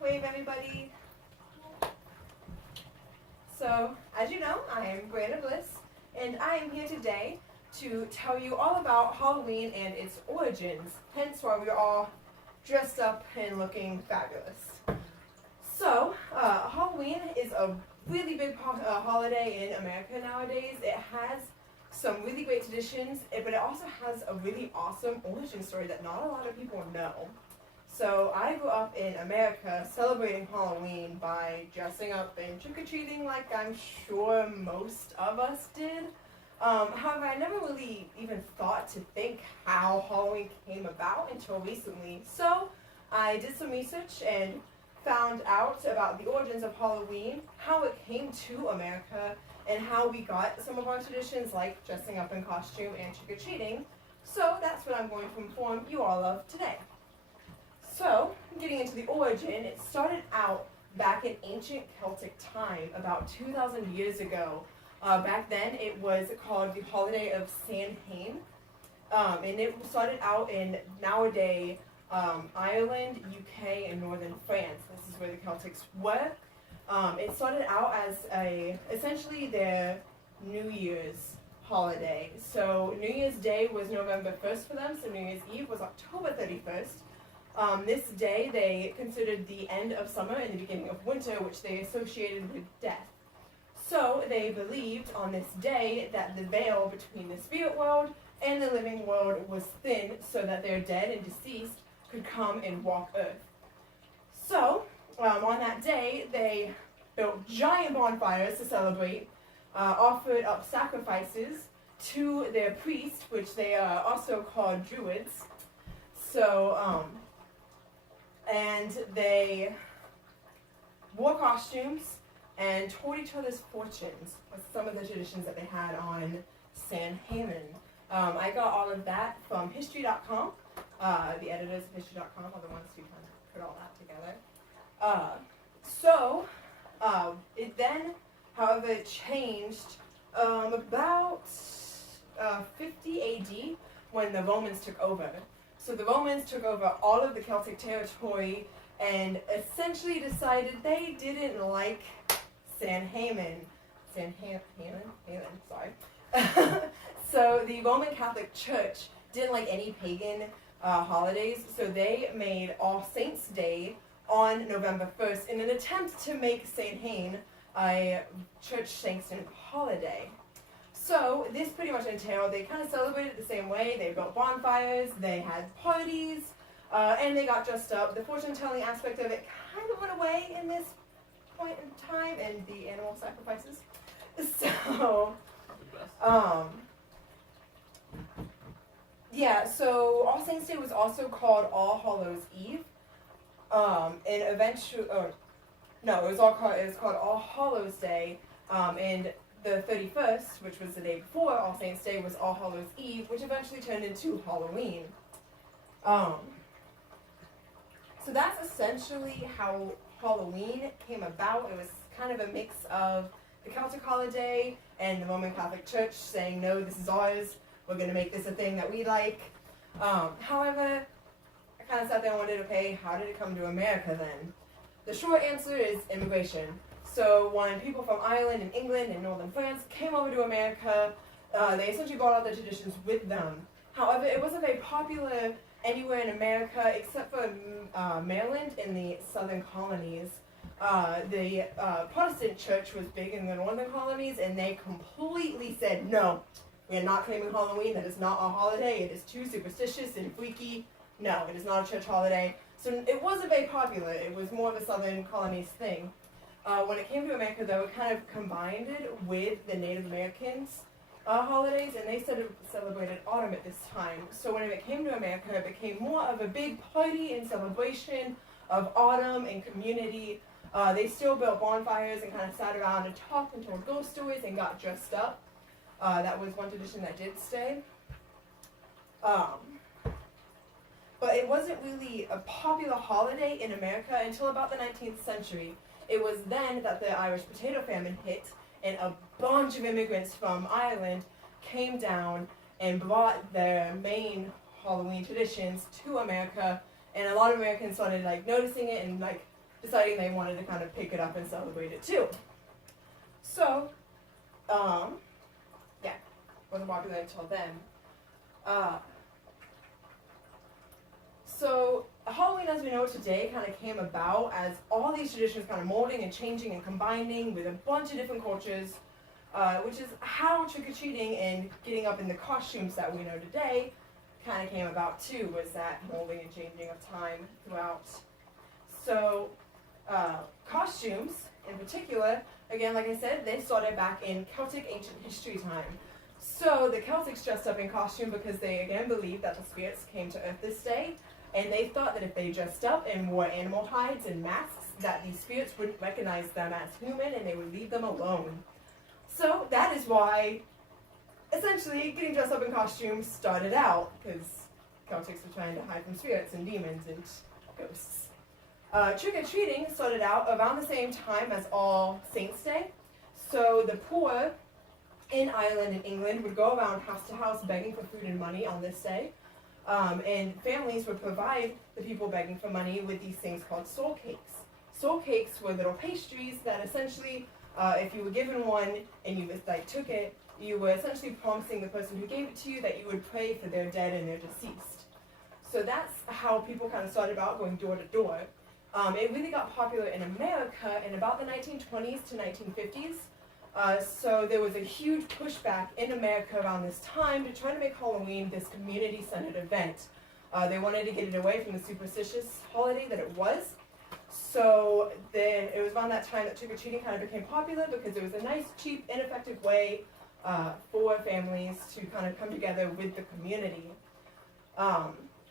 Wave, everybody. So, as you know, I am Brianna Bliss, and I am here today to tell you all about Halloween and its origins, hence why we're all dressed up and looking fabulous. So, Halloween is a really big holiday in America nowadays. It has some really great traditions, but it also has a really awesome origin story that not a lot of people know. So I grew up in America celebrating Halloween by dressing up and trick-or-treating like I'm sure most of us did. However, I never really even thought to think how Halloween came about until recently. So I did some research and found out about the origins of Halloween, how it came to America, and how we got some of our traditions like dressing up in costume and trick-or-treating. So that's what I'm going to inform you all of today. So, getting into the origin, it started out back in ancient Celtic time, about 2,000 years ago. Back then, it was called the holiday of Samhain, and it started out in nowadays Ireland, UK, and northern France. This is where the Celtics were. It started out as essentially their New Year's holiday. So New Year's Day was November 1st for them, so New Year's Eve was October 31st. This day they considered the end of summer and the beginning of winter, which they associated with death. So they believed on this day that the veil between the spirit world and the living world was thin so that their dead and deceased could come and walk earth. So on that day they built giant bonfires to celebrate, offered up sacrifices to their priests, which they also called druids. So and they wore costumes and told each other's fortunes with some of the traditions that they had on Samhain. I got all of that from history.com. The editors of history.com are the ones who kind of put all that together. It then, however, changed about 50 AD when the Romans took over. So the Romans took over all of the Celtic territory and essentially decided they didn't like Samhain, sorry. So the Roman Catholic Church didn't like any pagan holidays, so they made All Saints' Day on November 1st in an attempt to make Samhain a church-sanctioned holiday. So this pretty much entailed they kind of celebrated the same way. They built bonfires, they had parties, and they got dressed up. The fortune-telling aspect of it kind of went away in this point in time, and the animal sacrifices. So, so All Saints' Day was also called All Hallows' Eve, and eventually, it was called All Hallows' Day, and the 31st, which was the day before All Saints' Day, was All Hallows' Eve, which eventually turned into Halloween. So that's essentially how Halloween came about. It was kind of a mix of the Celtic holiday and the Roman Catholic Church saying, no, this is ours, we're going to make this a thing that we like. However, I kind of sat there and wondered, okay, how did it come to America then? The short answer is immigration. So when people from Ireland and England and northern France came over to America, they essentially brought all their traditions with them. However, it wasn't very popular anywhere in America except for Maryland and the southern colonies. The Protestant church was big in the northern colonies, and they completely said, no, we are not claiming Halloween. That is not a holiday. It is too superstitious and freaky. No, it is not a church holiday. So it wasn't very popular. It was more of a southern colonies thing. When it came to America, though, it kind of combined it with the Native Americans' holidays, and they celebrated autumn at this time. So when it came to America, it became more of a big party and celebration of autumn and community. They still built bonfires and kind of sat around and talked and told ghost stories and got dressed up. That was one tradition that did stay. But it wasn't really a popular holiday in America until about the 19th century. It was then that the Irish potato famine hit, and a bunch of immigrants from Ireland came down and brought their main Halloween traditions to America, and a lot of Americans started noticing it and deciding they wanted to kind of pick it up and celebrate it too. So, yeah, wasn't popular until then. So Halloween as we know it today kind of came about as all these traditions kind of molding and changing and combining with a bunch of different cultures, which is how trick-or-treating and getting up in the costumes that we know today kind of came about too, was that molding and changing of time throughout. So costumes in particular, again, like I said, they started back in Celtic ancient history time. So the Celtics dressed up in costume because they again believed that the spirits came to Earth this day, and they thought that if they dressed up and wore animal hides and masks, that these spirits wouldn't recognize them as human and they would leave them alone. So that is why, essentially, getting dressed up in costumes started out, because Celtics were trying to hide from spirits and demons and ghosts. Trick-or-treating started out around the same time as All Saints' Day. So the poor in Ireland and England would go around house to house begging for food and money on this day. And families would provide the people begging for money with these things called soul cakes. Soul cakes were little pastries that essentially, if you were given one and you took it, you were essentially promising the person who gave it to you that you would pray for their dead and their deceased. So that's how people kind of started out going door to door. It really got popular in America in about the 1920s to 1950s. So there was a huge pushback in America around this time to try to make Halloween this community-centered event. They wanted to get it away from the superstitious holiday that it was. So then it was around that time that trick-or-treating kind of became popular because it was a nice, cheap, ineffective way for families to kind of come together with the community.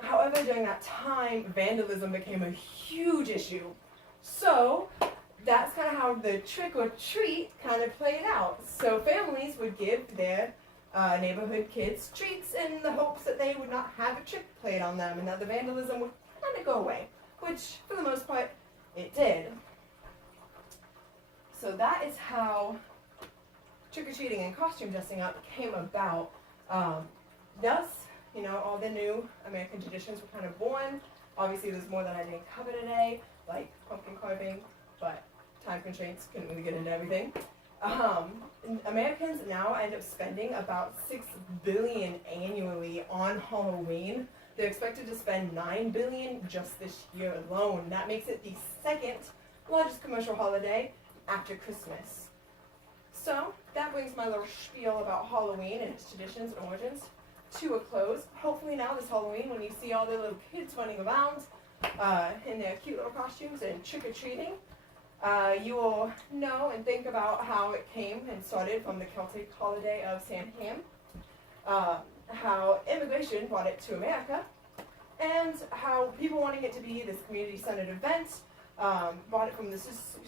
However, during that time, vandalism became a huge issue. So that's kind of how the trick-or-treat kind of played out. So families would give their neighborhood kids treats in the hopes that they would not have a trick played on them and that the vandalism would kind of go away, which for the most part it did. So that is how trick-or-treating and costume dressing up came about. Thus, you know, all the new American traditions were kind of born. Obviously there's more that I didn't cover today, like pumpkin carving, but time constraints couldn't really get into everything. Americans now end up spending about $6 billion annually on Halloween. They're expected to spend $9 billion just this year alone. That makes it the second largest commercial holiday after Christmas. So that brings my little spiel about Halloween and its traditions and origins to a close. Hopefully now this Halloween, when you see all the little kids running around in their cute little costumes and trick-or-treating, you will know and think about how it came and started from the Celtic holiday of Samhain, how immigration brought it to America, and how people wanting it to be this community-centered event brought it from the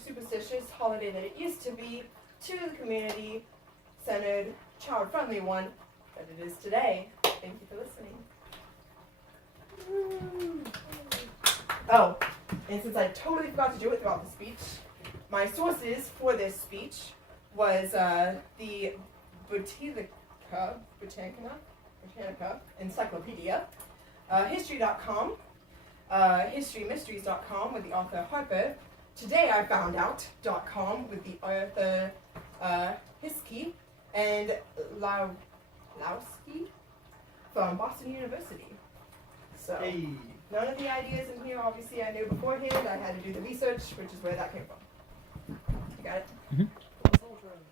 superstitious holiday that it used to be to the community-centered, child-friendly one that it is today. Thank you for listening. Oh, and since I totally forgot to do it throughout the speech, my sources for this speech was the Britannica Encyclopedia, History.com, HistoryMysteries.com with the author Harper, Today I Found Out.com with the author Hiskey, and Lowski from Boston University. So, none of the ideas in here, obviously, I knew beforehand. I had to do the research, which is where that came from. You got it? Mm-hmm.